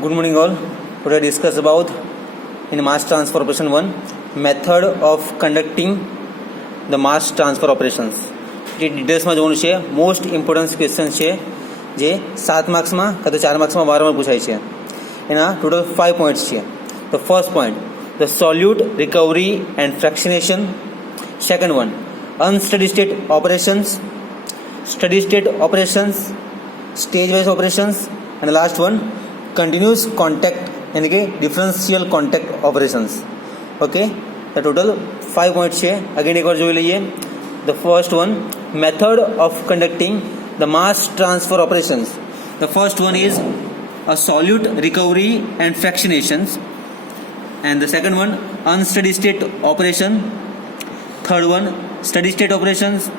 Good morning all. Today discuss about in mass transfer operation 1 method of conducting the mass transfer operations. જે ડિટેલ્સમાં જોવાનું છે most important question છે જે 7 માર્ક્સમાં કાં તો 4 માર્ક્સમાં વારંવાર પૂછાય છે. એના ટોટલ 5 પોઈન્ટ્સ છે. The first point, the solute recovery and fractionation. Second one, unsteady state operations, steady state operations, stage wise operations, and the last one, continuous contact यानी कि differential contact operations. Okay, the total 5 पॉइंट्स છે. अगेन एक बार જોઈ લઈએ. The first one, method of conducting the mass transfer operations. The first one is a solute recovery and fractionations, and the second one, unsteady state operation. Third one, steady state operations.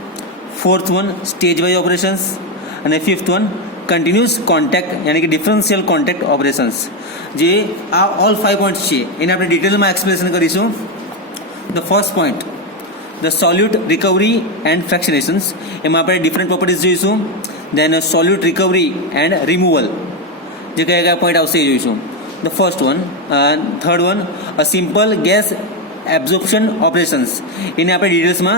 Fourth one, stage wise operations, and the fifth one, continuous contact યાની કે differential contact operations. જે આ ઓલ 5 પોઈન્ટ્સ છે એને આપણે ડિટેલમાં explanation કરીશું. The first point, the solute recovery and fractionations. એમાં આપણે ડિફરન્ટ પ્રોપર્ટીઝ જોઈશું. Then solute recovery and removal, જે કયા કયા પોઈન્ટ આવશે એ જોઈશું. The first one. Third one, a simple gas absorption operations. એને આપણે ડિટેલ્સમાં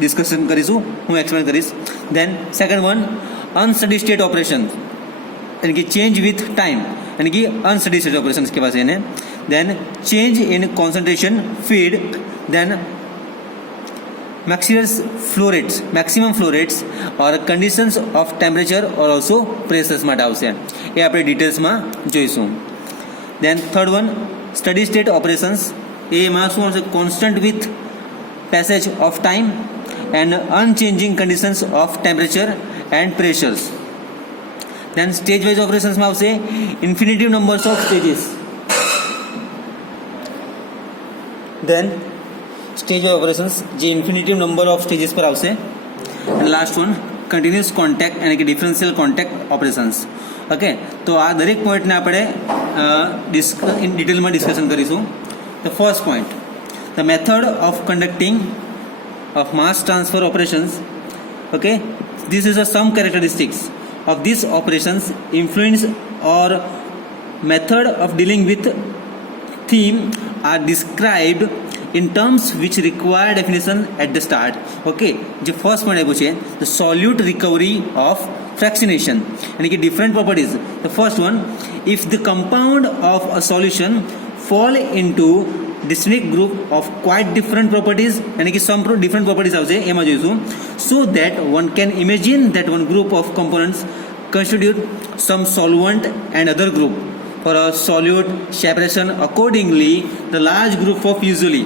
ડિસ્કશન કરીશું, હું એક્સપ્લેન કરીશ. Then second one, unsteady state operation यानी कि चेंज विथ टाइम यानी कि अनस्टडी स्टेट ऑपरेशन के पास है. Then change in concentration feed. Then maximum flow rates और कंडीशंस ऑफ टेम्परेचर और ऑल्सो प्रेशर्स માટે આવશે. એ આપણે ડિટેલ્સમાં જોઈશું. Then third one, study state operations. એમાં શું આવશે? Constant with passage of time and unchanging conditions of temperature and pressures. Then stage wise operations में આવશે infinitive numbers of stages. Then stage wise operations જે infinitive number of stages પર આવશે. and last one, continuous contact यानी कि differential contact operations. Okay, તો આ દરેક પોઈન્ટને આપણે ડિટેલમાં ડિસ્કશન કરીશું. The first point, the method of conducting of mass transfer operations. Okay, this is some characteristics of these operations, influence or method of dealing with theme are described in terms which require definition at the start. Okay, जो first point है वो है the solute recovery of fractionation यानी कि different properties. The first one, if the compound of a solution fall into distinct group of quite different properties यानी कि some different properties આવશે એમાં જોઈશું. So that one can imagine that one group of components constitute some solvent and other group for a solute separation accordingly the large group of usually.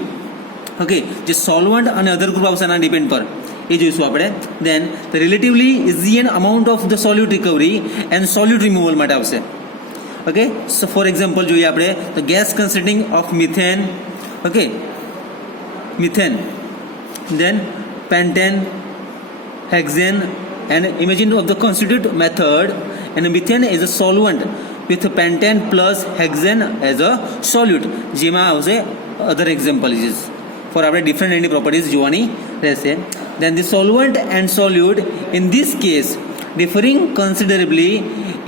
Okay, જે solvent અને other group આવશે એના ડિપેન્ડ પર એ જોઈશું આપણે. Then the relatively easy amount of the solute recovery and solute removal માટે આવશે. Okay, so for example જોઈએ આપણે the gas consisting of methane. Okay, methane, then pentane, hexane, and imagine of the constitute method, and methane is a solvent with pentane plus hexane as a solute. જેમાં આવશે other example is for our different any properties જોવાની રહેશે. Then the solvent and solute in this case differing considerably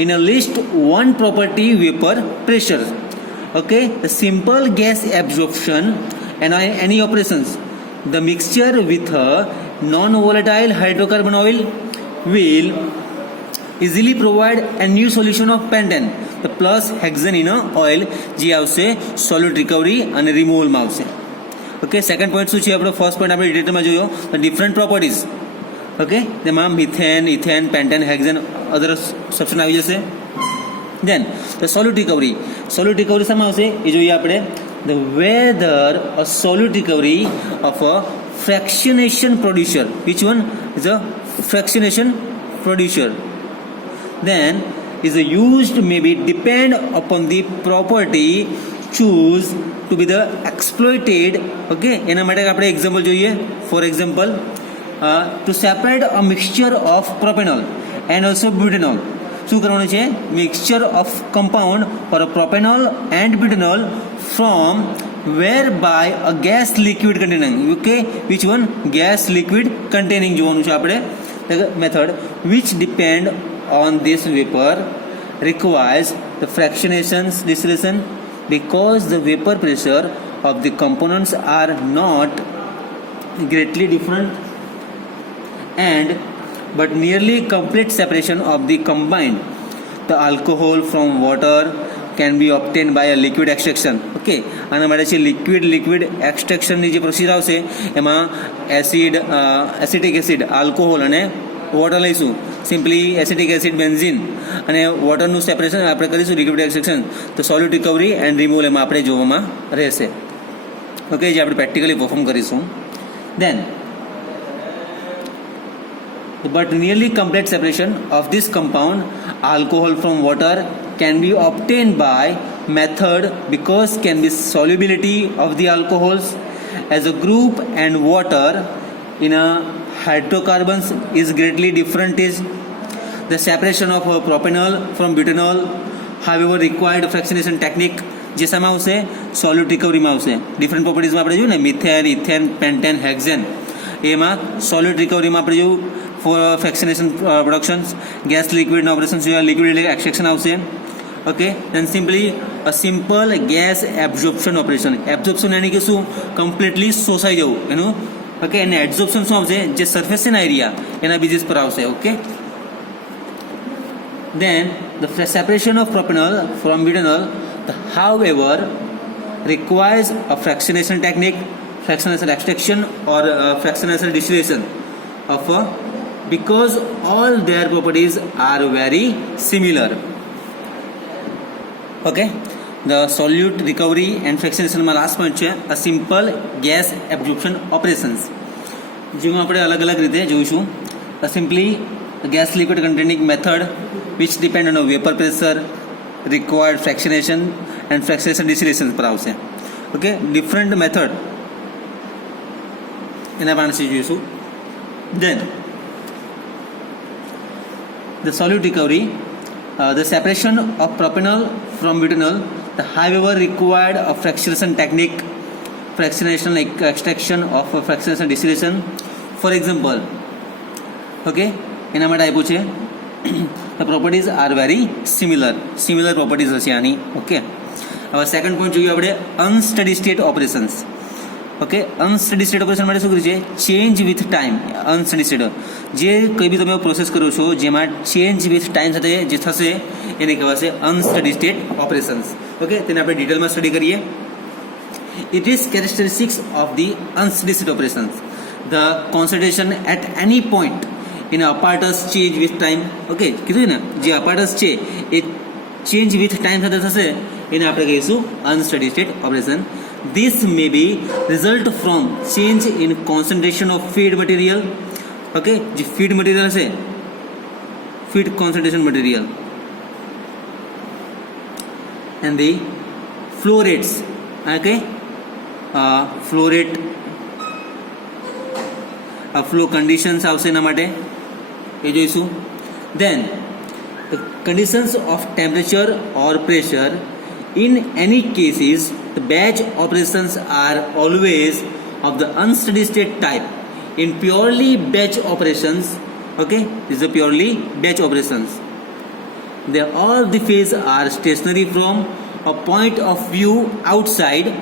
in a least one property, vapor pressure. Okay, the simple gas absorption and any operations, the mixture with a non-volatile hydrocarbon oil will easily provide a new solution of pentane the plus hexane in a oil જે આવશે solute recovery અને removal માં આવશે. Okay, second point શું છે આપણો? First point આપણે ડિટેલમાં જોયો ડિફરન્ટ પ્રોપર્ટીઝ. ઓકે, તેમાં મિથેન, ઇથેન, પેન્ટેન, હેક્ઝેન અધર સબસ્ટન્સ આવી જશે. Then the solute recovery. Solute recovery શામાં આવશે એ જોઈએ આપણે. The whether a solute recovery of a fractionation producer, which one is a fractionation producer, then is used maybe depend upon the property choose to be the exploited. Okay, એના માટે આપણે એક્ઝામ્પલ જોઈએ. For example, to separate a mixture of propanol and also butanol. શું કરવાનું છે? Mixture of compound for propanol and butanol from whereby a gas liquid containing. Okay, which one? Gas liquid containing જોવાનું છે આપણે. method which depend on this vapor requires the fractionation distillation because the vapor pressure of the components are not greatly different and but nearly complete separation of the combined the alcohol from water can be obtained by a liquid extraction. Okay આના માટે છે લિક્વિડ એક્સ્ટ્રેક્શનની જે પ્રોસિજર આવશે એમાં acetic acid alcohol અને વોટર લઈશું simply acetic acid benzene અને વોટરનું સેપરેશન આપણે કરીશું લિક્વિડ એક્સ્ટ્રેક્શન તો સોલ્યુટ રિકવરી એન્ડ રિમૂવલ એમાં આપણે જોવામાં રહેશે. ઓકે જે આપણે પ્રેક્ટિકલી પરફોર્મ કરીશું. દેન but nearly complete separation of this compound alcohol from water can be obtained by method because can be solubility of the alcohols as a group and water in a hydrocarbons is greatly different is the separation of propanol from butanol however required fractionation technique જેસામાં આવશે સોલ્યુટ રિકવરીમાં આવશે ડિફરન્ટ પ્રોપર્ટીઝમાં આપણે જોયું ને methane ethane pentane hexane એમાં સોલ્યુટ રિકવરીમાં આપણે જોયું for fractionation productions gas liquid operations liquid extraction આવશે. Okay, then simply a simple gas absorption operation. Absorption यानी कि શું completely શોષાઈ જવું એનું. Okay, અને adsorption શું આવશે જે surface છે ને એરિયા એના બેઝિસ પર આવશે. Okay, then the separation of propanol from butanol however requires a fractionation technique, fractionation extraction or fractionation distillation of a because all their properties are very similar. Okay, the solute recovery and fractionation માં last point છે a simple gas absorption operations જેમાં આપણે અલગ અલગ રીતે જોઈશું. simply gas liquid containing method which depend on a vapor pressure required fractionation and fractionation distillation પર આવશે. Okay, different method એના પાસે જોઈશું. then the solute recovery, the separation of propanol from butanol, the however required a fractionation technique, fractionation like extraction of fractionation distillation. For example, okay, એના માટે આપ્યું છે the properties are very similar properties હશે આની. Okay, હવે second point જોઈએ આપણે unsteady state operations. Okay unsteady state operation માટે શું કર્યું છે change with time. Unsteady state જે કંઈ બી તમે પ્રોસેસ કરો છો જેમાં ચેન્જ વિથ ટાઈમ સાથે જે થશે એને કહેવાશે અનસ્ટડી સ્ટેટ ઓપરેશન્સ. ઓકે તેને આપણે ડિટેલમાં સ્ટડી કરીએ. It is characteristics of the unsteady state operations the concentration at any point in apparatus change with time. Okay કીધું ને જે અપાર્ટસ છે એ ચેન્જ વિથ ટાઈમ સાથે થશે એને આપણે કહીશું unsteady state operation. This may be result from change in concentration of feed material. Okay, जो feed material है feed concentration material and the flow rates. Okay, flow rate flow conditions આવશે એના માટે એ જોઈશું. Then the conditions of temperature or pressure. In any cases, the batch operations are always of the unsteady state type. In purely batch operations, okay, this is a purely batch operations. They all the phase are stationary from a point of view outside.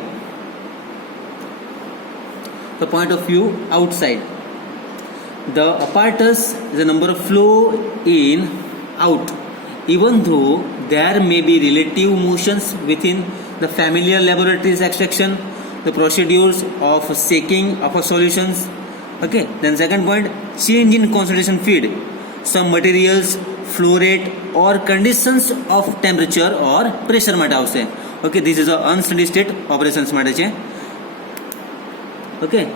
The point of view outside. The apparatus is the number of flow in, out. Even though there may be relative motions within the familiar laboratories extraction, the procedures of shaking of a solutions. Okay, then second point, change in concentration feed. Some materials, flow rate or conditions of temperature or pressure માટે આવશે. Okay, this is a unsteady state operations માટે છે. Okay,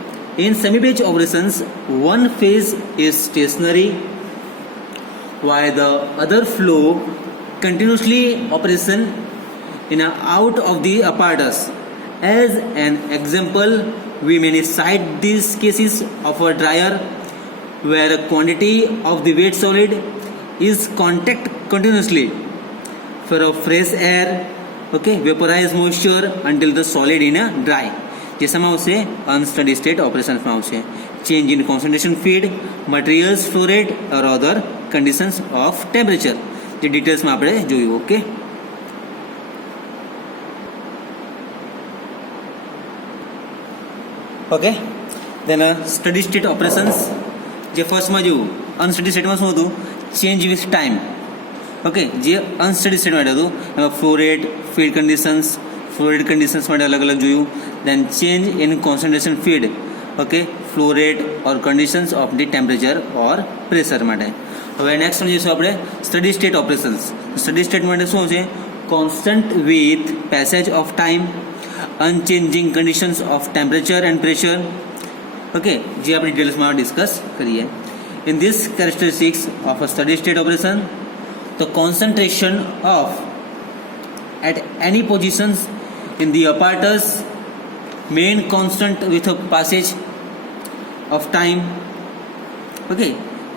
in semi-batch operations, one phase is stationary while the other flow continuously operation in and out of the apparatus. As an example, we may cite these cases of a dryer where a quantity of the wet solid is contact continuously for a fresh air. Okay, vaporize moisture until the solid in a dry. જેસામાં આવશે unsteady state operations માં આવશે change in concentration feed, materials flow rate or other conditions of temperature. જે ડિટેલ્સમાં આપણે જોયું. Okay, okay. Then study state operations, જે ફર્સ્ટમાં જોયું અનસ્ટડી સ્ટેટમાં શું હતું, ચેન્જ વિથ ટાઈમ. ઓકે, જે અનસ્ટડી સ્ટેટ માટે હતું એમાં flow rate, feed conditions, flow rate conditions માટે અલગ અલગ જોયું. Then change in concentration feed, okay, flow rate or conditions of the temperature or pressure માટે. હવે નેક્સ્ટ જોઈશું આપણે study state operations. Study state માટે શું છે, constant with passage of time, unchanging conditions of temperature and pressure. Okay, જે આપણે ડિટેલ્સમાં ડિસ્કસ કરીએ. In this characteristics of a study state operation, the concentration of at any positions in the apparatus main constant with a passage of time. Okay,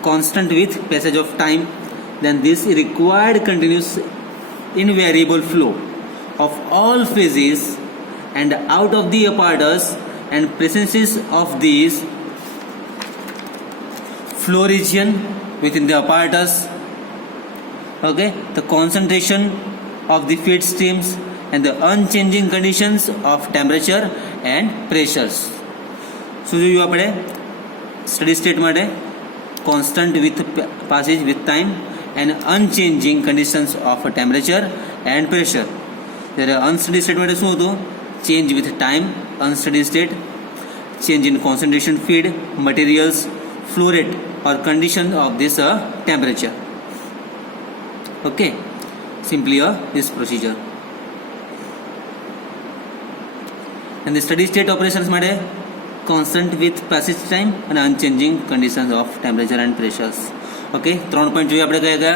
constant with passage of time. Then this required continuous invariable flow of all phases and out of the apparatus and presences of these flow region within the apparatus. Okay, the concentration of the feed streams and the unchanging conditions of temperature and pressures. શું જોયું આપણે study state માટે, constant with passage with time and unchanging conditions of temperature and pressure. જ્યારે unsteady state માટે શું હતું, change with time, unsteady state, change in concentration feed, materials, flow rate or condition of this temperature. Okay, simply this procedure. And the steady state operations માટે constant with passage time and unchanging conditions of temperature and pressures. Okay, 3 પોઈન્ટ જોઈએ આપણે કયા કયા,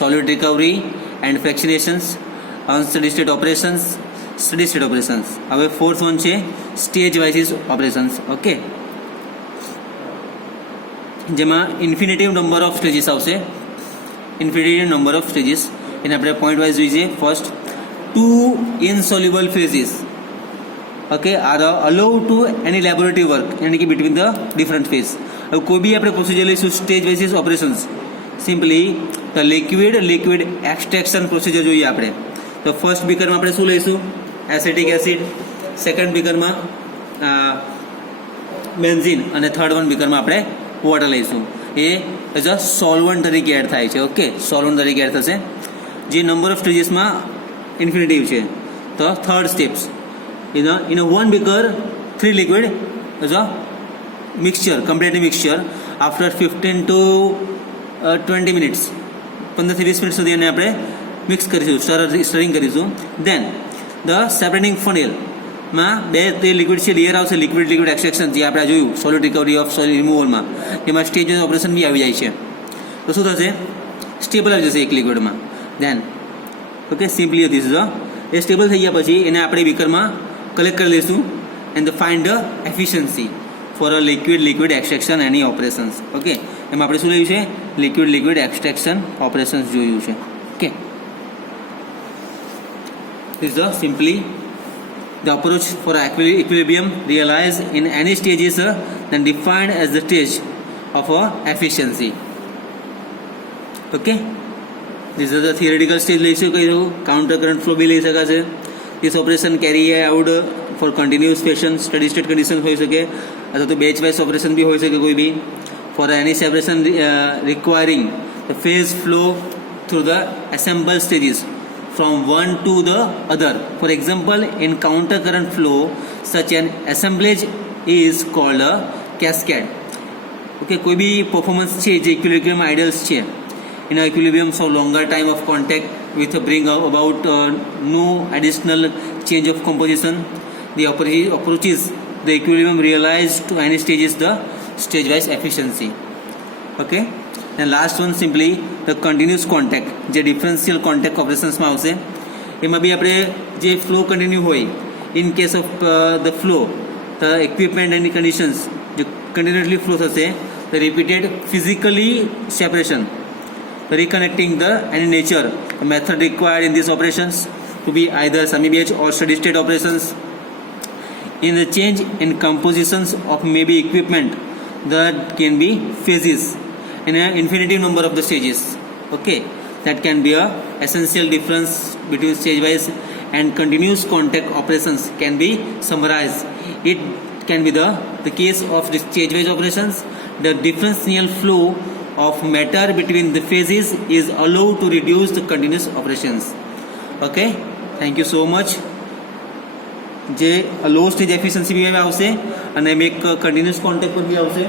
solid recovery and fractionations, unsteady state operations, steady state operations. હવે fourth one છે stage wise operations. Okay, જેમાં infinitive number of stages આવશે, infinite number of stages. એને આપણે પોઈન્ટ વાઇઝ જોઈએ. ફર્સ્ટ, 2 insoluble phases, okay, are allowed to any laboratory work, यानी कि between the different phase. अब कोई भी આપણે પ્રોસિજર લઈશું stage wise operations, simply the liquid extraction procedure જોઈએ આપણે. તો ફર્સ્ટ બીકરમાં આપણે શું લઈશું, એસિટિક એસિડ, સેકન્ડ બીકરમાં બેન્ઝીન અને થર્ડ વન બીકરમાં આપણે વોટર લઈશું. એ એઝ અ સોલ્વન્ટ તરીકે એડ થાય છે. ઓકે, સોલ્વન્ટ તરીકે એડ થશે. જે નંબર ઓફ સ્ટેજીસમાં ઇન્ફિનિટિવ છે, તો third steps in one beaker 3 liquid as a mixture, completely mixture after 15 to 20 મિનિટ્સ, 15 થી 20 મિનિટ સુધી એને આપણે મિક્સ કરીશું, સ્ટરિંગ કરીશું. દેન ધ સેપરેટિંગ ફનેલમાં 2 લિક્વિડ છે, લેયર આવશે, લિક્વિડ એક્સટ્રેક્શન, જે આપણે જોયું સોલિડ રિકવરી ઓફ સોલિડ રિમૂવલમાં, એમાં સ્ટેજ ઓપરેશન બી આવી જાય છે. તો શું થશે, સ્ટેબલ આવી જશે એક લિક્વિડમાં. Then okay, simply this is એ સ્ટેબલ થઈ ગયા પછી એને આપણે બીકરમાં કલેક્ટ કરી લઈશું and find the efficiency for a liquid extraction any operations. Okay, એમાં આપણે શું લખ્યું છે, લિક્વિડ એક્સટ્રેક્શન ઓપરેશન્સ જોયું છે. Okay, this is simply the approach for equilibrium realized in any stage is then defined as the stage of efficiency. Okay, this is the theoretical stage. લઈ શકાય, counter current flow બી લઈ શકાશે. this operation carry out for continuous fashion, steady state condition હોઈ શકે, અથવા તો batch wise operation બી હોઈ શકે કોઈ બી. for any separation requiring the phase flow through the assembled stages from one to the other. For example, in counter current flow, such an assemblage is called a cascade. Okay, कोई भी performance છે જે equilibrium ideals છે, in equilibrium so longer time of contact with bring about no additional change of composition. The approaches the equilibrium realized to any stage is the stage wise efficiency. Okay, and last one simply the continuous contact, જે differential contact ઓપરેશન્સમાં આવશે. એમાં બી આપણે જે flow continue હોય, in case of the flow the equipment and conditions જે continuously flow થશે, the repeated physically separation, reconnecting the any nature, the method required in these operations to be either semi-batch or steady state operations. In the change in compositions of maybe equipment, that can be phases in an infinitive number of the stages. Okay, that can be a essential difference between stage wise and continuous contact operations can be summarized. It can be the case of the stage wise operations. The differential flow of matter between the phases is allowed to reduce the continuous operations. Okay, thank you so much. જે લો stage efficiency બી આવશે અને એક continuous contact પર બી આવશે.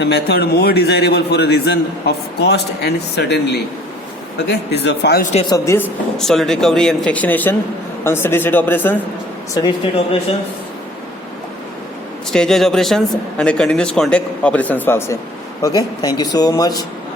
The method more desirable for a reason of cost and certainly. Okay, this is the 5 steps of this solid recovery and fractionation, unsteady state operations, steady state operations, stage wise operations and a continuous contact operations આવશે. Okay, thank you so much.